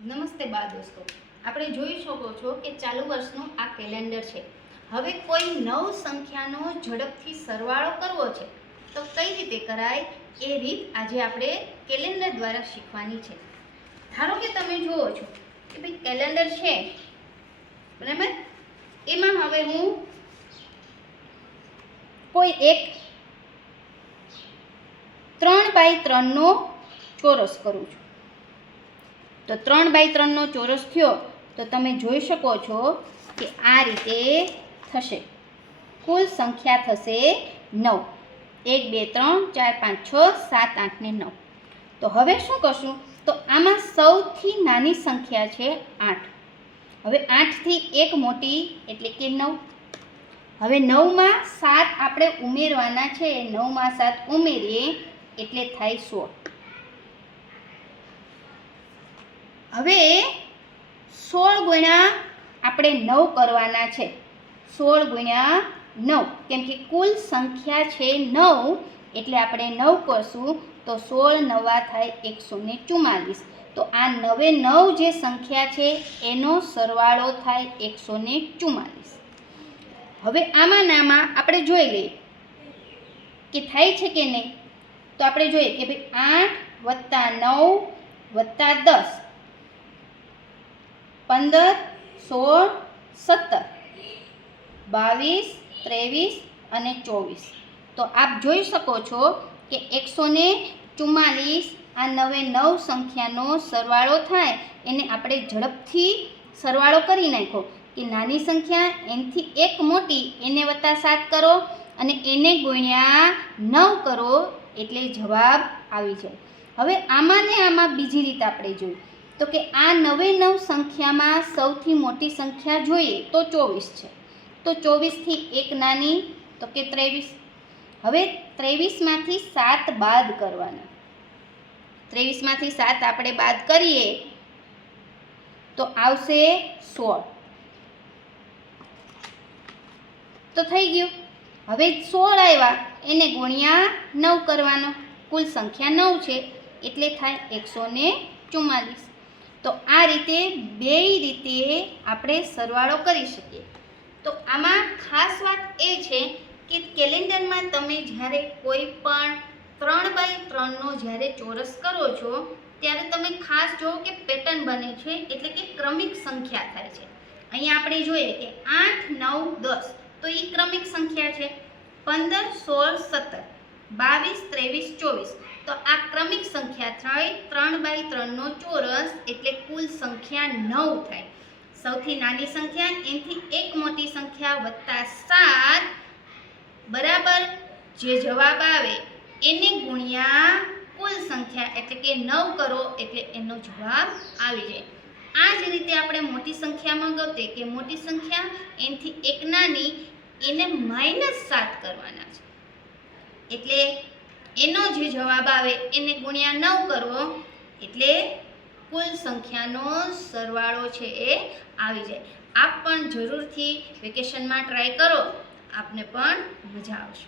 નમસ્તે બા દોસ્તો, આપણે જોઈ શકો છો કે ચાલુ વર્ષનું આ કેલેન્ડર છે. હવે કોઈ નવ સંખ્યાનો ઝડપથી સરવાળો કરવો છે તો કઈ રીતે કરાય એ રીત આજે આપણે કેલેન્ડર દ્વારા શીખવાની છે. ધારો કે તમે જુઓ છો કે ભાઈ કેલેન્ડર છે, બરાબર, એમાં હવે હું કોઈ એક 3x3 નો ચોરસ કરું છું. તો 3x3 નો ચોરસ થયો તો તમે જોઈ શકો છો કે આ રીતે થશે. કુલ સંખ્યા થશે 9. 1 2 3 4 5 6 7 8 ને 9. તો હવે શું કરશું? તો આમાં સૌથી નાની સંખ્યા છે 8. હવે 8 થી એક મોટી એટલે કે 9. હવે 9 માં 7 આપણે ઉમેરવાના છે. 9 માં 7 ઉમેરીએ એટલે થાય 16. હવે 16 ગુણ્યા આપણે 9 કરવાના છે. 16 ગુણ્યા 9, કેમ કે કુલ સંખ્યા છે 9 એટલે આપણે 9 કરશું તો 16 નવા થાય 144. તો આ 9 એ 9 જે સંખ્યા છે એનો સરવાળો થાય 144. હવે આમાં નામાં આપણે જોઈ લઈએ કે થાય છે કે નહીં. તો આપણે જોઈએ કે ભાઈ 8 + 9 + 10 15 16 17 22 23 અને 24. તો આપ જોઈ શકો છો કે 144 આ 9 એ 9 સંખ્યાનો સરવાળો થાય એને આપણે ઝડપથી સરવાળો કરી નાખો કે નાની સંખ્યા એનાથી એક મોટી એને +7 કરો અને એને ગુણ્યા 9 કરો એટલે જવાબ આવી જાય. હવે આમાં ને આમાં બીજી રીત આપણે જોઈએ તો કે આ 9 એ 9 સંખ્યામાં સૌથી મોટી સંખ્યા જોઈએ તો 24 છે. તો 24 થી એક નાની તો કે 23. હવે 23 માંથી 7 બાદ કરવાના. 23 માંથી 7 આપણે બાદ કરીએ તો આવશે 16. તો થઈ ગયું. હવે 16 આવ્યા એને ગુણ્યા 9 કરવાનો. કુલ સંખ્યા 9 છે એટલે થાય 144. તો આ રીતે બે રીતે આપણે સરવાળો કરી શકીએ. તો આમાં ખાસ વાત એ છે કે કેલેન્ડરમાં તમે જ્યારે કોઈ પણ 3x3 નો જ્યારે ચોરસ કરો છો ત્યારે તમે ખાસ જુઓ કે પેટર્ન બને છે, એટલે કે ક્રમિક સંખ્યા થાય છે. અહીંયા આપણે જોઈએ કે 8 9 10 તો એ ક્રમિક સંખ્યા છે. 15 16 17 22 23 24 તો આ ક્રમિક સંખ્યા થાય. 3x3 નો ચોરસ એટલે કુલ સંખ્યા 9 થાય. સૌથી નાની સંખ્યા એનાથી એક મોટી સંખ્યા +7 બરાબર જે જવાબ આવે એને ગુણ્યા કુલ સંખ્યા એટલે કે 9 કરો એટલે એનો જવાબ આવી જાય. આ જ રીતે આપણે મોટી સંખ્યામાં ગોતે કે મોટી સંખ્યા એનાથી એક નાની એને -7 કરવાના છે એટલે એનો જે જવાબ આવે એને ગુણ્યા 9 કરવો એટલે કુલ સંખ્યાનો સરવાળો છે એ આવી જાય. આપ પણ જરૂરથી વેકેશનમાં ટ્રાય કરો, આપને પણ મજા આવશે.